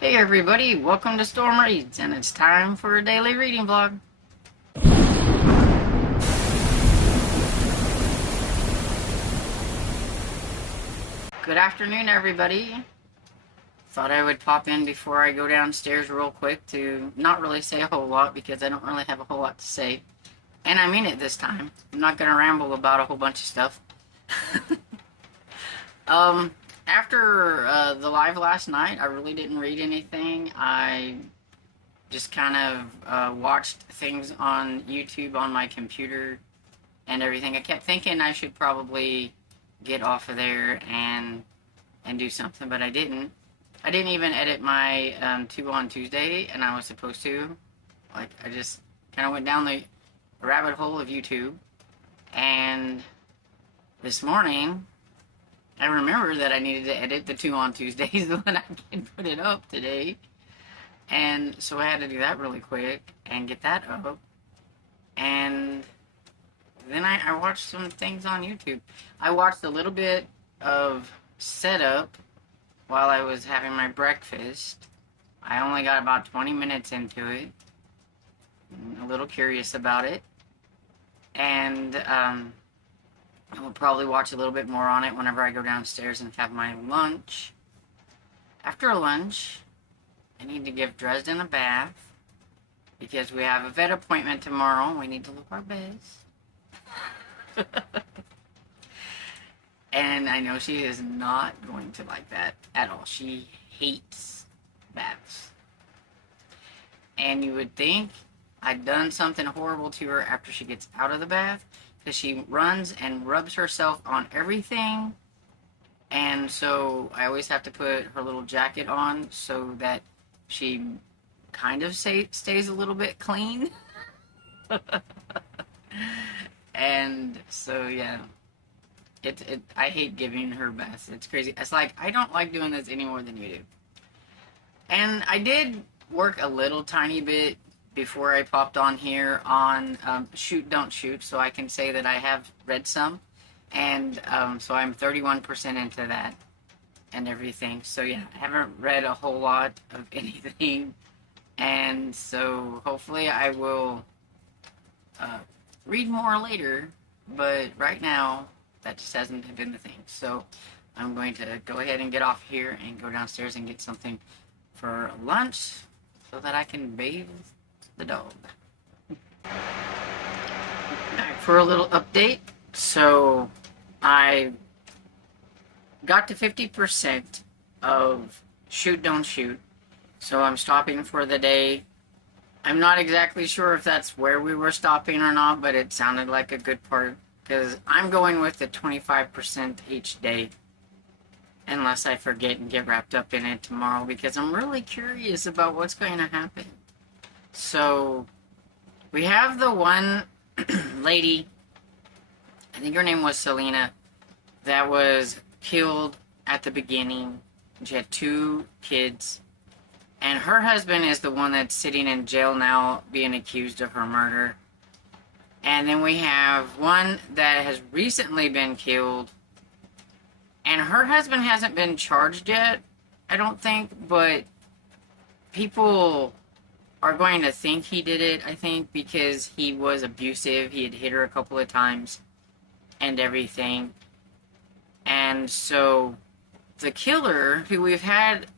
Hey everybody, welcome to Storm Reads, and it's time for a daily reading vlog. Good afternoon everybody. Thought I would pop in before I go downstairs real quick to not really say a whole lot because I don't really have a whole lot to say. And I mean it this time. I'm not going to ramble about a whole bunch of stuff. After the live last night, I really didn't read anything. I just kind of watched things on YouTube on my computer and everything. I kept thinking I should probably get off of there and do something, but I didn't. I didn't even edit my 2 on Tuesday, and I was supposed to. Like, I just kind of went down the rabbit hole of YouTube, and this morning I remembered that I needed to edit the 2 on Tuesdays when I can put it up today. And so I had to do that really quick and get that up. And then I watched some things on YouTube. I watched a little bit of setup while I was having my breakfast. I only got about 20 minutes into it. I'm a little curious about it. And I will probably watch a little bit more on it whenever I go downstairs and have my lunch. After lunch, I need to give Dresden a bath because we have a vet appointment tomorrow and we need to look our best. And I know she is not going to like that at all. She hates baths. And you would think I'd done something horrible to her after she gets out of the bath, because she runs and rubs herself on everything. And so I always have to put her little jacket on so that she kind of stays a little bit clean. And so, yeah. I hate giving her baths. It's crazy. It's like, I don't like doing this any more than you do. And I did work a little tiny bit before I popped on here on Shoot, Don't Shoot, so I can say that I have read some. And so I'm 31% into that and everything. So yeah, I haven't read a whole lot of anything. And so hopefully I will read more later. But right now, that just hasn't been the thing. So I'm going to go ahead and get off here and go downstairs and get something for lunch so that I can bathe the dog. Back for a little update. So I got to 50% of Shoot, Don't Shoot. So I'm stopping for the day. I'm not exactly sure if that's where we were stopping or not, but it sounded like a good part. Because I'm going with the 25% each day. Unless I forget and get wrapped up in it tomorrow. Because I'm really curious about what's going to happen. So, we have the one lady, I think her name was Selena, that was killed at the beginning. She had 2 kids. And her husband is the one that's sitting in jail now being accused of her murder. And then we have one that has recently been killed. And her husband hasn't been charged yet, I don't think. But people are going to think he did it, I think, because he was abusive. He had hit her a couple of times and everything. And so the killer, who we've had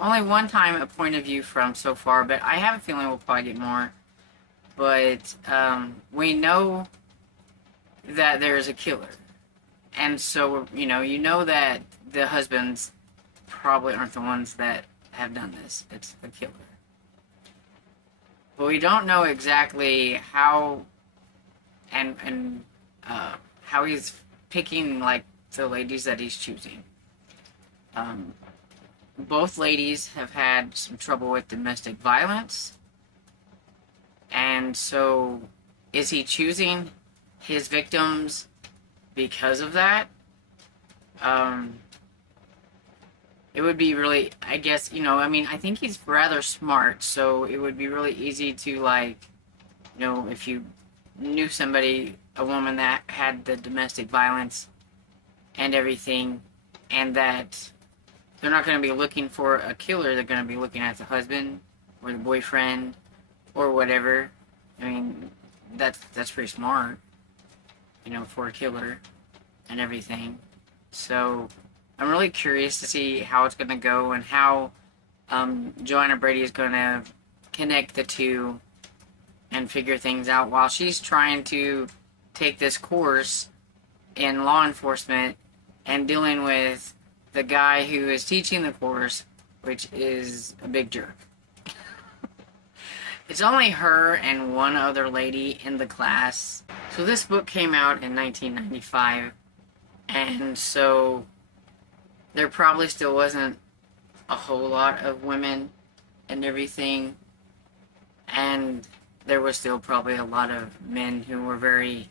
only one time a point of view from so far, but I have a feeling we'll probably get more. But we know that there's a killer. And so, you know that the husbands probably aren't the ones that have done this. It's the killer. But we don't know exactly how and how he's picking, like, the ladies that he's choosing. Both ladies have had some trouble with domestic violence. And so, is he choosing his victims because of that? It would be really, I guess, I think he's rather smart, so it would be really easy to, like, if you knew somebody, a woman that had the domestic violence and everything, and that they're not going to be looking for a killer. They're going to be looking at the husband or the boyfriend or whatever. I mean, that's pretty smart, you know, for a killer and everything. So I'm really curious to see how it's going to go and how Joanna Brady is going to connect the two and figure things out while she's trying to take this course in law enforcement and dealing with the guy who is teaching the course, which is a big jerk. It's only her and one other lady in the class. So this book came out in 1995, and so there probably still wasn't a whole lot of women and everything, and there was still probably a lot of men who were very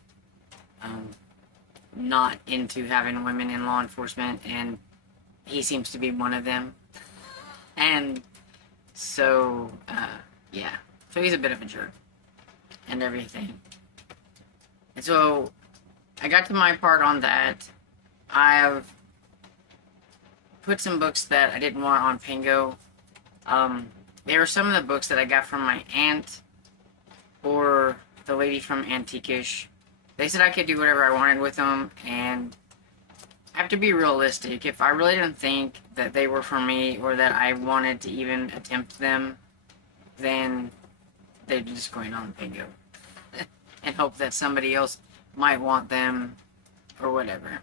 not into having women in law enforcement, and he seems to be one of them. And so, yeah. So he's a bit of a jerk and everything. And so I got to my part on that. I've put some books that I didn't want on Pango. They were some of the books that I got from my aunt or the lady from Antiquish. They said I could do whatever I wanted with them, and I have to be realistic. If I really didn't think that they were for me or that I wanted to even attempt them, then they're just going on Pango and hope that somebody else might want them or whatever.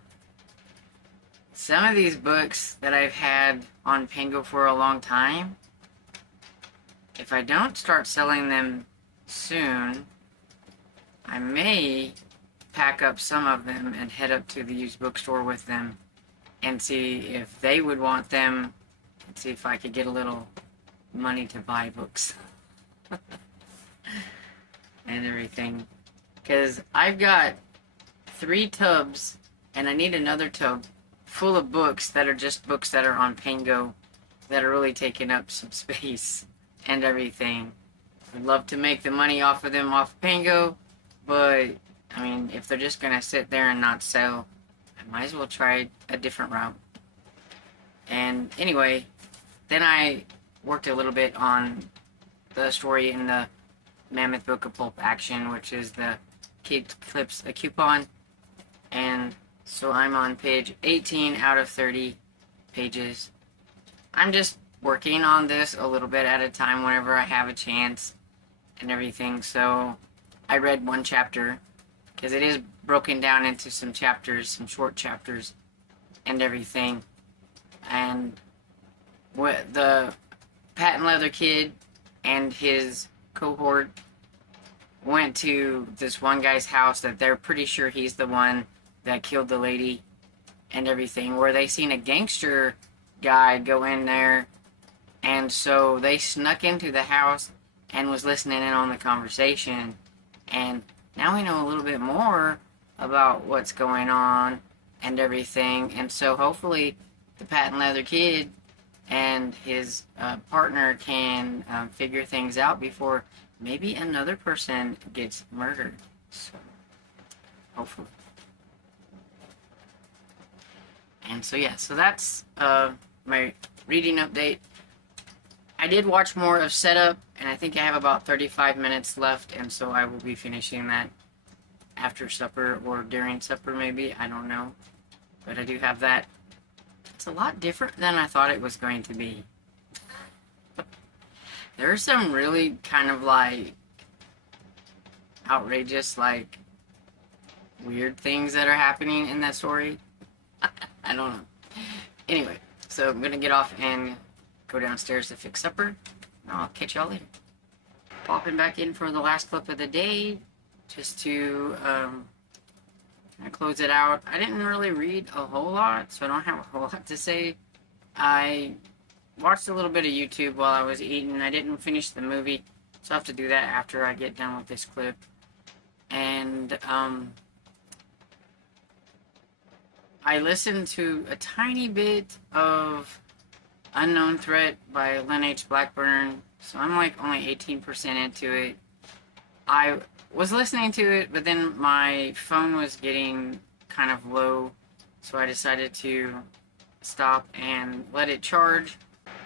Some of these books that I've had on Pango for a long time, if I don't start selling them soon, I may pack up some of them and head up to the used bookstore with them and see if they would want them and see if I could get a little money to buy books and everything, because I've got 3 tubs and I need another tub full of books that are just books that are on Pango that are really taking up some space and everything. I'd love to make the money off of them off Pango, but I mean, if they're just gonna sit there and not sell, I might as well try a different route. And anyway, then I worked a little bit on the story in the Mammoth Book of Pulp Action, which is the Kid Clips a Coupon. And so I'm on page 18 out of 30 pages. I'm just working on this a little bit at a time whenever I have a chance and everything. So I read 1 chapter, because it is broken down into some chapters, some short chapters and everything. And the patent leather kid and his cohort went to this one guy's house that they're pretty sure he's the one that killed the lady and everything, where they seen a gangster guy go in there, and so they snuck into the house and was listening in on the conversation, and now we know a little bit more about what's going on and everything. And so hopefully the patent leather kid and his partner can figure things out before maybe another person gets murdered. So hopefully. And so yeah, so that's my reading update. I did watch more of Setup, and I think I have about 35 minutes left, and so I will be finishing that after supper or during supper maybe, I don't know. But I do have that. It's a lot different than I thought it was going to be. There are some really kind of like outrageous, like weird things that are happening in that story. I don't know. Anyway, so I'm gonna get off and go downstairs to fix supper, and I'll catch y'all later. Popping back in for the last clip of the day, just to close it out. I didn't really read a whole lot, so I don't have a whole lot to say. I watched a little bit of YouTube while I was eating. I didn't finish the movie, so I have to do that after I get done with this clip. And I listened to a tiny bit of Unknown Threat by Len H. Blackburn, so I'm like only 18% into it. I was listening to it, but then my phone was getting kind of low, so I decided to stop and let it charge.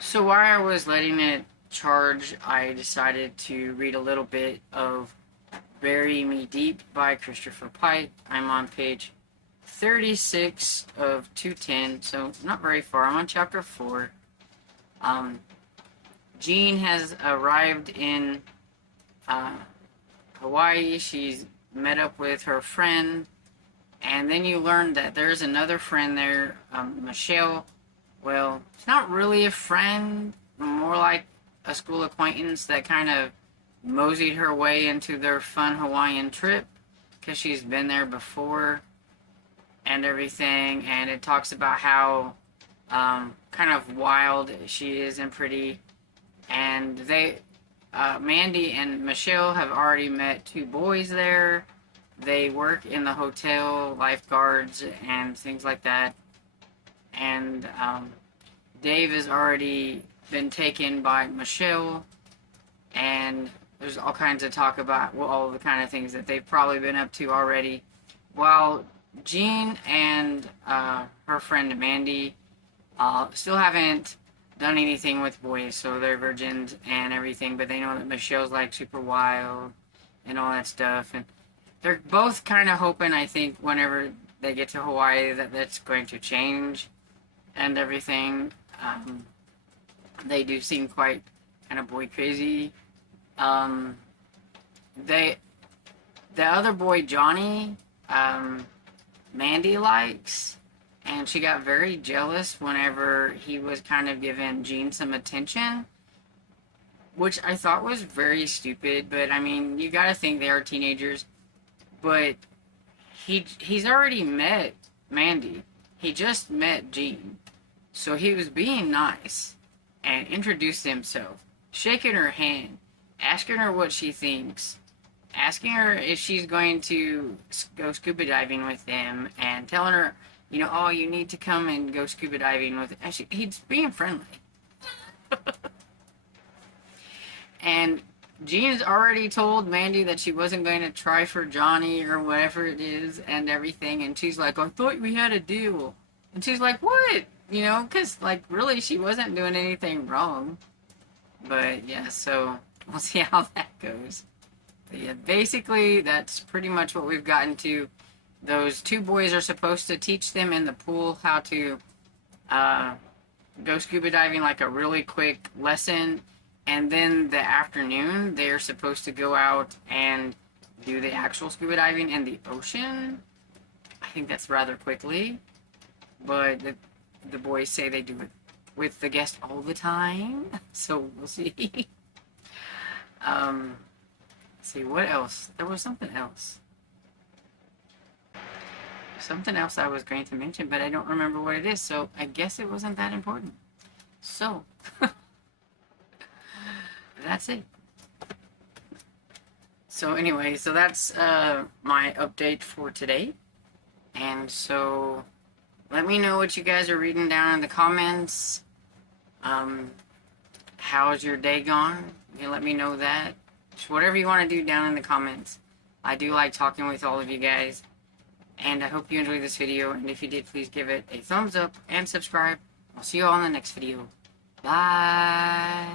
So while I was letting it charge, I decided to read a little bit of Bury Me Deep by Christopher Pike. I'm on page 36 of 210, so not very far. I'm on chapter 4. Jean has arrived in Hawaii. She's met up with her friend, and then you learn that there's another friend there, Michelle. Well, it's not really a friend, more like a school acquaintance that kind of moseyed her way into their fun Hawaiian trip because she's been there before and everything. And it talks about how kind of wild she is and pretty. And Mandy and Michelle have already met 2 boys there. They work in the hotel, lifeguards and things like that. And Dave has already been taken by Michelle, and there's all kinds of talk about all the kind of things that they've probably been up to already. While Jean and her friend Mandy still haven't done anything with boys, so they're virgins and everything, but they know that Michelle's like super wild and all that stuff, and they're both kind of hoping, I think, whenever they get to Hawaii that that's going to change and everything. They do seem quite kind of boy crazy. The other boy, Johnny, Mandy likes, and she got very jealous whenever he was kind of giving Jean some attention, which I thought was very stupid, but I mean, you gotta think they are teenagers. But he's already met Mandy. He just met Jean. So he was being nice and introduced himself, shaking her hand, asking her what she thinks, asking her if she's going to go scuba diving with them, and telling her, you know, oh, you need to come and go scuba diving with it. He's being friendly. And Jean's already told Mandy that she wasn't going to try for Johnny or whatever it is and everything, and she's like, I thought we had a deal. And she's like, what? You know, because, like, really, she wasn't doing anything wrong. But, yeah, so we'll see how that goes. But, yeah, basically, that's pretty much what we've gotten to. Those 2 boys are supposed to teach them in the pool how to go scuba diving, like a really quick lesson. And then the afternoon, they're supposed to go out and do the actual scuba diving in the ocean. I think that's rather quickly. But the boys say they do it with the guest all the time. So we'll see. Let's see, what else? There was something else. Something else I was going to mention, but I don't remember what it is. So I guess it wasn't that important. So... that's it. So anyway, so that's my update for today. And so let me know what you guys are reading down in the comments. How's your day gone? You can let me know that. Just whatever you want to do down in the comments. I do like talking with all of you guys. And I hope you enjoyed this video. And if you did, please give it a thumbs up and subscribe. I'll see you all in the next video. Bye.